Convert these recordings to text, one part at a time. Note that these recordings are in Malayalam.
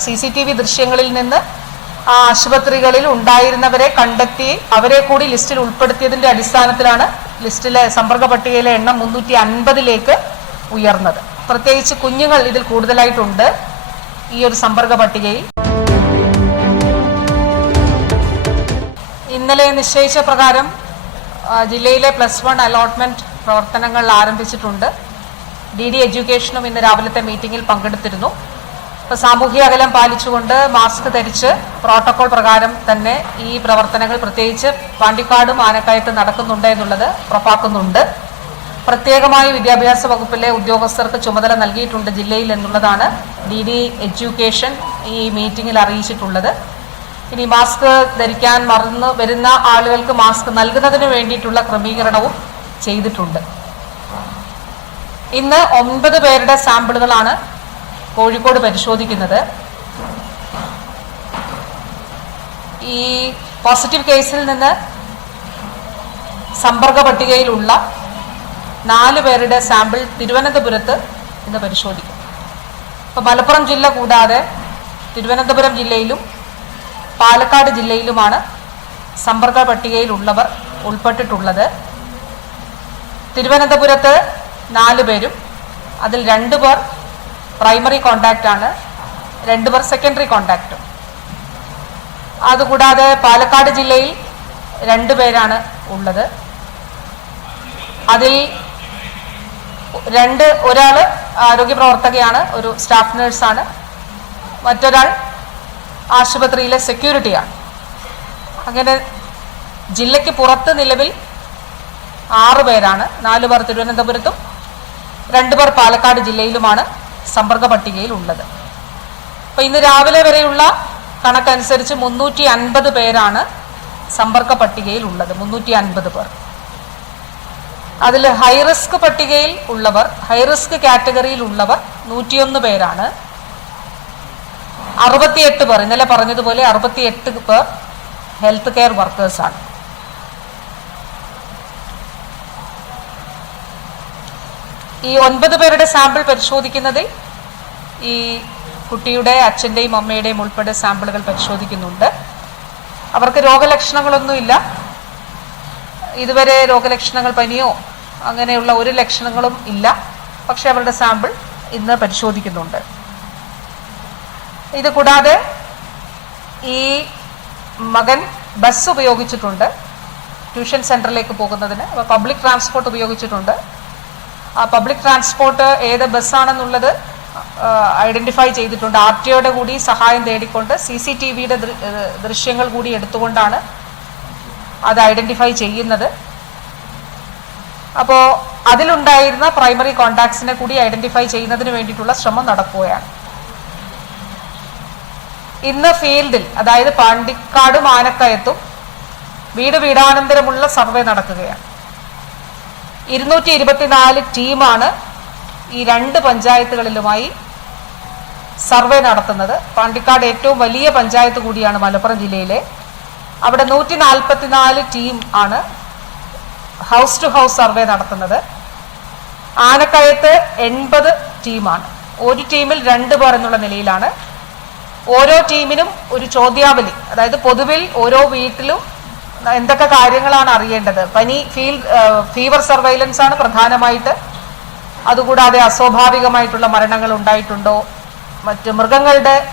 CCTV ദൃശ്യങ്ങളിൽ നിന്ന് ആശുപത്രികളിൽ ഉണ്ടായിരുന്നവരെ കണ്ടെത്തി അവരെ കൂടി ലിസ്റ്റിൽ ഉൾപ്പെടുത്തിയതിന്റെ അടിസ്ഥാനത്തിലാണ് ലിസ്റ്റിലെ സമ്പർക്ക പട്ടികയിലെ എണ്ണം 350ലേക്ക് ഉയർന്നത്. പ്രത്യേകിച്ച് കുഞ്ഞുങ്ങൾ ഇതിൽ കൂടുതലായിട്ടുണ്ട് ഈ ഒരു സമ്പർക്ക പട്ടികയിൽ. ഇന്നലെ നിശ്ചയിച്ച പ്രകാരം ജില്ലയിലെ +1 അലോട്ട്മെന്റ് പ്രവർത്തനങ്ങൾ ആരംഭിച്ചിട്ടുണ്ട്. DD എഡ്യൂക്കേഷനും ഇന്ന് രാവിലത്തെ മീറ്റിംഗിൽ പങ്കെടുത്തിരുന്നു. സാമൂഹ്യ അകലം പാലിച്ചുകൊണ്ട് മാസ്ക് ധരിച്ച് പ്രോട്ടോകോൾ പ്രകാരം തന്നെ ഈ പ്രവർത്തനങ്ങൾ പ്രത്യേകിച്ച് പാണ്ടിക്കാടും ആനക്കയത്ത് നടക്കുന്നുണ്ട് എന്നുള്ളത് ഉറപ്പാക്കുന്നുണ്ട്. പ്രത്യേകമായി വിദ്യാഭ്യാസ വകുപ്പിലെ ഉദ്യോഗസ്ഥർക്ക് ചുമതല നൽകിയിട്ടുണ്ട് ജില്ലയിൽ എന്നുള്ളതാണ് DD എഡ്യൂക്കേഷൻ ഈ മീറ്റിംഗിൽ അറിയിച്ചിട്ടുള്ളത്. ഇനി മാസ്ക് ധരിക്കാൻ മറന്നു വരുന്ന ആളുകൾക്ക് മാസ്ക് നൽകുന്നതിന് വേണ്ടിയിട്ടുള്ള ക്രമീകരണവും ചെയ്തിട്ടുണ്ട്. ഇന്ന് 9 പേരുടെ സാമ്പിളുകളാണ് കോഴിക്കോട് പരിശോധിക്കുന്നത്. ഈ പോസിറ്റീവ് കേസിൽ നിന്ന് സമ്പർക്ക പട്ടികയിലുള്ള 4 പേരുടെ സാമ്പിൾ തിരുവനന്തപുരത്ത് ഇന്ന് പരിശോധിക്കും. ഇപ്പോൾ മലപ്പുറം ജില്ല കൂടാതെ തിരുവനന്തപുരം ജില്ലയിലും പാലക്കാട് ജില്ലയിലുമാണ് സമ്പർക്ക പട്ടികയിലുള്ളവർ ഉൾപ്പെട്ടിട്ടുള്ളത്. തിരുവനന്തപുരത്ത് 4 പേരും, അതിൽ 2 പേർ പ്രൈമറി കോണ്ടാക്റ്റ് ആണ്, 2 പേർ സെക്കൻഡറി കോണ്ടാക്റ്റും. അതുകൂടാതെ പാലക്കാട് ജില്ലയിൽ 2 പേരാണ് ഉള്ളത്. അതിൽ ഒരാൾ ആരോഗ്യ പ്രവർത്തകയാണ്, ഒരു സ്റ്റാഫ് നഴ്സാണ്, മറ്റൊരാൾ ആശുപത്രിയിലെ സെക്യൂരിറ്റിയാണ്. അങ്ങനെ ജില്ലയ്ക്ക് പുറത്ത് നിലവിൽ 6 പേരാണ്. 4 പേർ തിരുവനന്തപുരത്തും 2 പേർ പാലക്കാട് ജില്ലയിലുമാണ് സമ്പർക്ക പട്ടികയിൽ ഉള്ളത്. അപ്പോൾ ഇന്ന് രാവിലെ വരെയുള്ള കണക്കനുസരിച്ച് 350 പേരാണ് സമ്പർക്ക പട്ടികയിൽ ഉള്ളത്. 350 പേർ. അതിൽ ഹൈറിസ്ക് പട്ടികയിൽ ഉള്ളവർ, ഹൈറിസ്ക് കാറ്റഗറിയിൽ ഉള്ളവർ 101 പേരാണ്. 68 പേർ, ഇന്നലെ പറഞ്ഞതുപോലെ 68 പേർ ഹെൽത്ത് കെയർ വർക്കേഴ്സാണ്. ഈ 9 പേരുടെ സാമ്പിൾ പരിശോധിക്കുന്നതിൽ ഈ കുട്ടിയുടെ അച്ഛൻ്റെയും അമ്മയുടെയും ഉൾപ്പെടെ സാമ്പിളുകൾ പരിശോധിക്കുന്നുണ്ട്. അവർക്ക് രോഗലക്ഷണങ്ങളൊന്നുമില്ല. ഇതുവരെ രോഗലക്ഷണങ്ങൾ, പനിയോ അങ്ങനെയുള്ള ഒരു ലക്ഷണങ്ങളും ഇല്ല. പക്ഷെ അവരുടെ സാമ്പിൾ ഇന്ന് പരിശോധിക്കുന്നുണ്ട്. ഇത് കൂടാതെ ഈ മകൻ ബസ് ഉപയോഗിച്ചിട്ടുണ്ട് ട്യൂഷൻ സെന്ററിലേക്ക് പോകുന്നതിന്. അപ്പോൾ പബ്ലിക് ട്രാൻസ്പോർട്ട് ഉപയോഗിച്ചിട്ടുണ്ട്. ആ പബ്ലിക് ട്രാൻസ്പോർട്ട് ഏത് ബസ്സാണെന്നുള്ളത് ഐഡന്റിഫൈ ചെയ്തിട്ടുണ്ട്. RTOയുടെ കൂടി സഹായം തേടിക്കൊണ്ട് CCTVയുടെ ദൃശ്യങ്ങൾ കൂടി എടുത്തുകൊണ്ടാണ് അത് ഐഡന്റിഫൈ ചെയ്യുന്നത്. അപ്പോൾ അതിലുണ്ടായിരുന്ന പ്രൈമറി കോണ്ടാക്ട്സിനെ കൂടി ഐഡന്റിഫൈ ചെയ്യുന്നതിന് വേണ്ടിയിട്ടുള്ള ശ്രമം നടക്കുകയാണ്. ഇന്ന് ഫീൽഡിൽ, അതായത് പാണ്ടിക്കാടും ആനക്കയത്തും വീടാനന്തരമുള്ള സർവേ നടക്കുകയാണ്. 224 ടീമാണ് ഈ 2 പഞ്ചായത്തുകളിലുമായി സർവേ നടത്തുന്നത്. പാണ്ടിക്കാട് ഏറ്റവും വലിയ പഞ്ചായത്ത് കൂടിയാണ് മലപ്പുറം ജില്ലയിലെ. അവിടെ 144 ടീം ആണ് ഹൗസ് ടു ഹൗസ് സർവേ നടത്തുന്നത്. ആനക്കയത്ത് 80 ടീമാണ്. ഒരു ടീമിൽ 2 പേർ എന്നുള്ള നിലയിലാണ്. ഓരോ ടീമിനും ഒരു ചോദ്യാവലി, അതായത് പൊതുവിൽ ഓരോ വീട്ടിലും എന്തൊക്കെ കാര്യങ്ങളാണ് അറിയേണ്ടത്. ഫീവർ സർവൈലൻസ് ആണ് പ്രധാനമായിട്ട്. അതുകൂടാതെ അസ്വാഭാവികമായിട്ടുള്ള മരണങ്ങൾ ഉണ്ടായിട്ടുണ്ടോ, മറ്റ്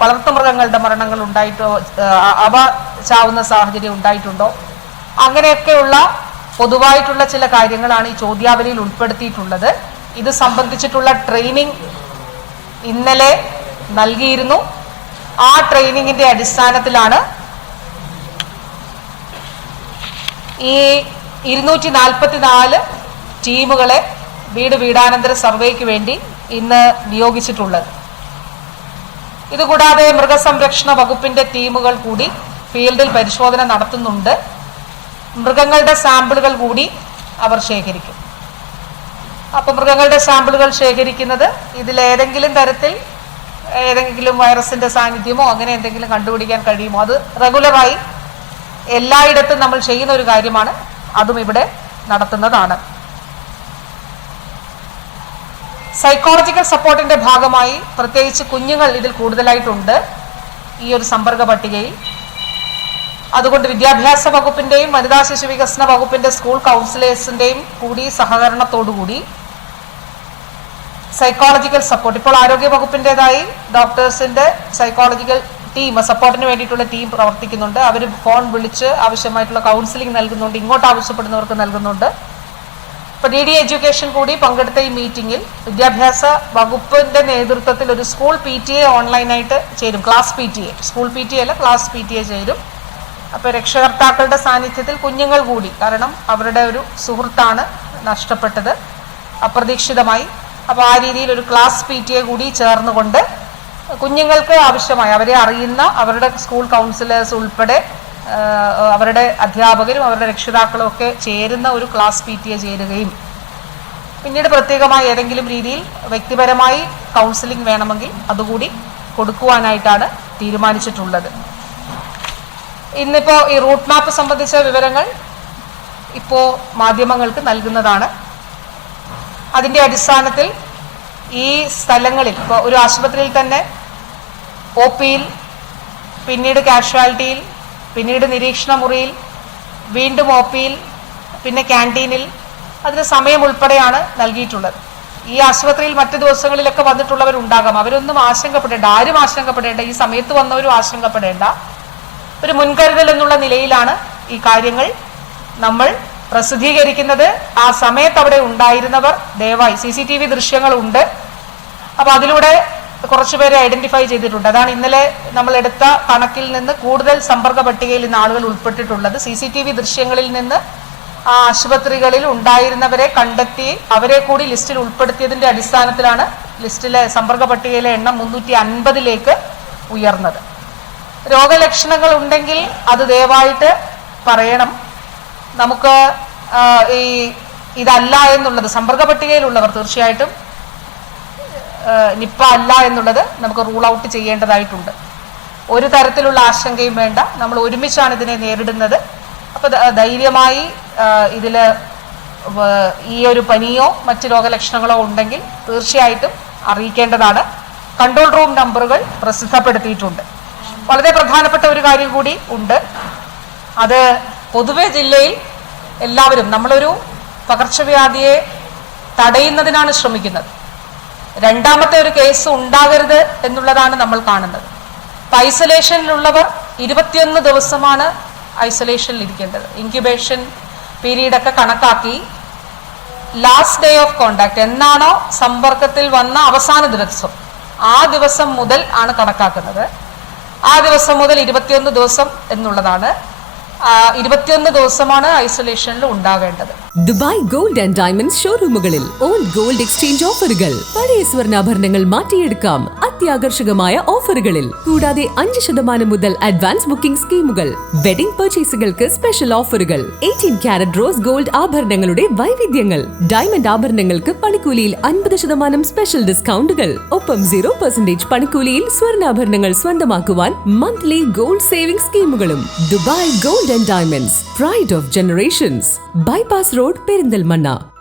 വളർത്തുമൃഗങ്ങളുടെ മരണങ്ങൾ ഉണ്ടായിട്ടോ, അവ ചാവുന്ന സാഹചര്യം ഉണ്ടായിട്ടുണ്ടോ, അങ്ങനെയൊക്കെയുള്ള പൊതുവായിട്ടുള്ള ചില കാര്യങ്ങളാണ് ഈ ചോദ്യാവലിയിൽ ഉൾപ്പെടുത്തിയിട്ടുള്ളത്. ഇത് സംബന്ധിച്ചിട്ടുള്ള ട്രെയിനിങ് ഇന്നലെ നൽകിയിരുന്നു. ആ ട്രെയിനിങ്ങിന്റെ അടിസ്ഥാനത്തിലാണ് ഈ 244 ടീമുകളെ വീടാനന്തര സർവേക്ക് വേണ്ടി ഇന്ന് നിയോഗിച്ചിട്ടുള്ളത്. ഇതുകൂടാതെ മൃഗസംരക്ഷണ വകുപ്പിന്റെ ടീമുകൾ കൂടി ഫീൽഡിൽ പരിശോധന നടത്തുന്നുണ്ട്. മൃഗങ്ങളുടെ സാമ്പിളുകൾ കൂടി അവർ ശേഖരിക്കും. അപ്പോൾ മൃഗങ്ങളുടെ സാമ്പിളുകൾ ശേഖരിക്കുന്നത് ഇതിലേതെങ്കിലും തരത്തിൽ ഏതെങ്കിലും വൈറസിന്റെ സാന്നിധ്യമോ അങ്ങനെ എന്തെങ്കിലും കണ്ടുപിടിക്കാൻ കഴിയുമോ, അത് റെഗുലറായി എല്ലായിടത്തും നമ്മൾ ചെയ്യുന്ന ഒരു കാര്യമാണ്. അതും ഇവിടെ നടത്തുന്നതാണ്. സൈക്കോളജിക്കൽ സപ്പോർട്ടിന്റെ ഭാഗമായി പ്രത്യേകിച്ച് കുഞ്ഞുങ്ങൾ ഇതിൽ കൂടുതലായിട്ടുണ്ട്. ഈ ഒരു സമ്പർക്ക പട്ടികയിൽ. അതുകൊണ്ട് വിദ്യാഭ്യാസ വകുപ്പിന്റെയും വനിതാ ശിശു വികസന വകുപ്പിന്റെ സ്കൂൾ കൗൺസിലേഴ്സിന്റെയും കൂടി സഹകരണത്തോടുകൂടി സൈക്കോളജിക്കൽ സപ്പോർട്ട്, ഇപ്പോൾ ആരോഗ്യ വകുപ്പിൻ്റെതായി ഡോക്ടേഴ്സിന്റെ സൈക്കോളജിക്കൽ ടീം, സപ്പോർട്ടിന് വേണ്ടിയിട്ടുള്ള ടീം പ്രവർത്തിക്കുന്നുണ്ട്. അവർ ഫോൺ വിളിച്ച് ആവശ്യമായിട്ടുള്ള കൗൺസിലിംഗ് നൽകുന്നുണ്ട്, ഇങ്ങോട്ട് ആവശ്യപ്പെടുന്നവർക്ക് നൽകുന്നുണ്ട്. ഇപ്പോൾ DD എഡ്യൂക്കേഷൻ കൂടി പങ്കെടുത്ത ഈ മീറ്റിംഗിൽ വിദ്യാഭ്യാസ വകുപ്പിന്റെ നേതൃത്വത്തിൽ ഒരു സ്കൂൾ PTA ഓൺലൈനായിട്ട് ചേരും. ക്ലാസ് PTA, സ്കൂൾ PTA അല്ല, ക്ലാസ് PTA ചേരും. അപ്പോൾ രക്ഷകർത്താക്കളുടെ സാന്നിധ്യത്തിൽ കുഞ്ഞുങ്ങൾ കൂടി, കാരണം അവരുടെ ഒരു സുഹൃത്താണ് നഷ്ടപ്പെട്ടത് അപ്രതീക്ഷിതമായി. അപ്പോൾ ആ രീതിയിൽ ഒരു ക്ലാസ് PTA കൂടി ചേർന്നുകൊണ്ട് കുഞ്ഞുങ്ങൾക്ക് ആവശ്യമായ, അവരെ അറിയുന്ന അവരുടെ സ്കൂൾ കൗൺസിലേഴ്സ് ഉൾപ്പെടെ അവരുടെ അധ്യാപകരും അവരുടെ രക്ഷിതാക്കളും ഒക്കെ ചേരുന്ന ഒരു ക്ലാസ് PTA ചേരുകയും പിന്നീട് പ്രത്യേകമായി ഏതെങ്കിലും രീതിയിൽ വ്യക്തിപരമായി കൗൺസിലിംഗ് വേണമെങ്കിൽ അതുകൂടി കൊടുക്കുവാനായിട്ടാണ് തീരുമാനിച്ചിട്ടുള്ളത്. ഇന്നിപ്പോൾ ഈ റൂട്ട് മാപ്പ് സംബന്ധിച്ച വിവരങ്ങൾ ഇപ്പോൾ മാധ്യമങ്ങൾക്ക് നൽകുന്നതാണ്. അതിൻ്റെ അടിസ്ഥാനത്തിൽ ഈ സ്ഥലങ്ങളിൽ ഇപ്പോൾ ഒരു ആശുപത്രിയിൽ തന്നെ OPയിൽ, പിന്നീട് കാഷ്വാലിറ്റിയിൽ, പിന്നീട് നിരീക്ഷണ മുറിയിൽ, വീണ്ടും OPയിൽ, പിന്നെ ക്യാൻറ്റീനിൽ അതിന് സമയം ഉൾപ്പെടെയാണ് നൽകിയിട്ടുള്ളത്. ഈ ആശുപത്രിയിൽ മറ്റു ദിവസങ്ങളിലൊക്കെ വന്നിട്ടുള്ളവരുണ്ടാകാം. അവരൊന്നും ആശങ്കപ്പെടേണ്ട, ആരും ആശങ്കപ്പെടേണ്ട, ഈ സമയത്ത് വന്നവരും ആശങ്കപ്പെടേണ്ട. ഒരു മുൻകരുതൽ എന്നുള്ള നിലയിലാണ് ഈ കാര്യങ്ങൾ നമ്മൾ പ്രസിദ്ധീകരിക്കുന്നത്. ആ സമയത്ത് അവിടെ ഉണ്ടായിരുന്നവർ ദയവായി, CCTV ദൃശ്യങ്ങളുണ്ട്, അപ്പോൾ അതിലൂടെ കുറച്ചുപേരെ ഐഡന്റിഫൈ ചെയ്തിട്ടുണ്ട്. അതാണ് ഇന്നലെ നമ്മൾ എടുത്ത കണക്കിൽ നിന്ന് കൂടുതൽ സമ്പർക്ക പട്ടികയിൽ ഇന്ന് ആളുകൾ ഉൾപ്പെട്ടിട്ടുള്ളത്. CCTV ദൃശ്യങ്ങളിൽ നിന്ന് ആ ആശുപത്രികളിൽ ഉണ്ടായിരുന്നവരെ കണ്ടെത്തി അവരെ കൂടി ലിസ്റ്റിൽ ഉൾപ്പെടുത്തിയതിന്റെ അടിസ്ഥാനത്തിലാണ് ലിസ്റ്റിലെ സമ്പർക്ക പട്ടികയിലെ എണ്ണം 350 ഉയർന്നത്. രോഗലക്ഷണങ്ങൾ ഉണ്ടെങ്കിൽ അത് ദയവായിട്ട് പറയണം. നമുക്ക് ഇതല്ല എന്നുള്ളത്, സമ്പർക്ക പട്ടികയിലുള്ളവർ തീർച്ചയായിട്ടും നിപ്പ അല്ല എന്നുള്ളത് നമുക്ക് റൂൾ ഔട്ട് ചെയ്യേണ്ടതായിട്ടുണ്ട്. ഒരു തരത്തിലുള്ള ആശങ്കയും വേണ്ട, നമ്മൾ ഒരുമിച്ചാണ് ഇതിനെ നേരിടുന്നത്. അപ്പോൾ ധൈര്യമായി ഇതിൽ ഈ ഒരു പനിയോ മറ്റ് രോഗലക്ഷണങ്ങളോ ഉണ്ടെങ്കിൽ തീർച്ചയായിട്ടും അറിയിക്കേണ്ടതാണ്. കൺട്രോൾ റൂം നമ്പറുകൾ പ്രസിദ്ധപ്പെടുത്തിയിട്ടുണ്ട്. വളരെ പ്രധാനപ്പെട്ട ഒരു കാര്യം കൂടി ഉണ്ട്. അത് പൊതുവെ ജില്ലയിൽ എല്ലാവരും നമ്മളൊരു പകർച്ചവ്യാധിയെ തടയുന്നതിനാണ് ശ്രമിക്കുന്നത്. രണ്ടാമത്തെ ഒരു കേസ് ഉണ്ടാകരുത് എന്നുള്ളതാണ് നമ്മൾ കാണുന്നത്. ഐസൊലേഷനിലുള്ളവർ 21 ദിവസമാണ് ഐസൊലേഷനിൽ ഇരിക്കേണ്ടത്. ഇൻക്യുബേഷൻ പീരീഡൊക്കെ കണക്കാക്കി ലാസ്റ്റ് ഡേ ഓഫ് കോണ്ടാക്ട് എന്നാണോ സമ്പർക്കത്തിൽ വന്ന അവസാന ദിവസം, ആ ദിവസം മുതൽ ആണ് കണക്കാക്കുന്നത്. ആ ദിവസം മുതൽ 21 ദിവസം എന്നുള്ളതാണ്. 21 ദിവസമാണ് ഐസൊലേഷനിൽ ഉണ്ടാകേണ്ടത്. ദുബായ് ഗോൾഡ് ആൻഡ് ഡയമണ്ട്സ് ഷോറൂമുകളിൽ ഓൾഡ് ഗോൾഡ് എക്സ്ചേഞ്ച് ഓഫറുകൾ. പഴയ സ്വർണ്ണാഭരണങ്ങൾ മാറ്റിയെടുക്കാം അത്യാകർഷകമായ ഓഫറുകളിൽ. കൂടാതെ 5% മുതൽ അഡ്വാൻസ് ബുക്കിംഗ് സ്കീമുകൾ. വെഡിംഗ് പർച്ചേസുകൾക്ക് സ്പെഷ്യൽ ഓഫറുകൾ. 18 കാരറ്റ് റോസ് ഗോൾഡ് ആഭരണങ്ങളുടെ വൈവിധ്യങ്ങൾ. ഡയമണ്ട് ആഭരണങ്ങൾക്ക് പണിക്കൂലിയിൽ 50% സ്പെഷ്യൽ ഡിസ്കൗണ്ടുകൾ. ഒപ്പം 0% പണിക്കൂലിയിൽ സ്വർണ്ണാഭരണങ്ങൾ സ്വന്തമാക്കുവാൻ മന്ത്ലി ഗോൾഡ് സേവിംഗ് സ്കീമുകളും. Dubai gold and diamonds, pride of generations. Bypass road, Perinthalmanna.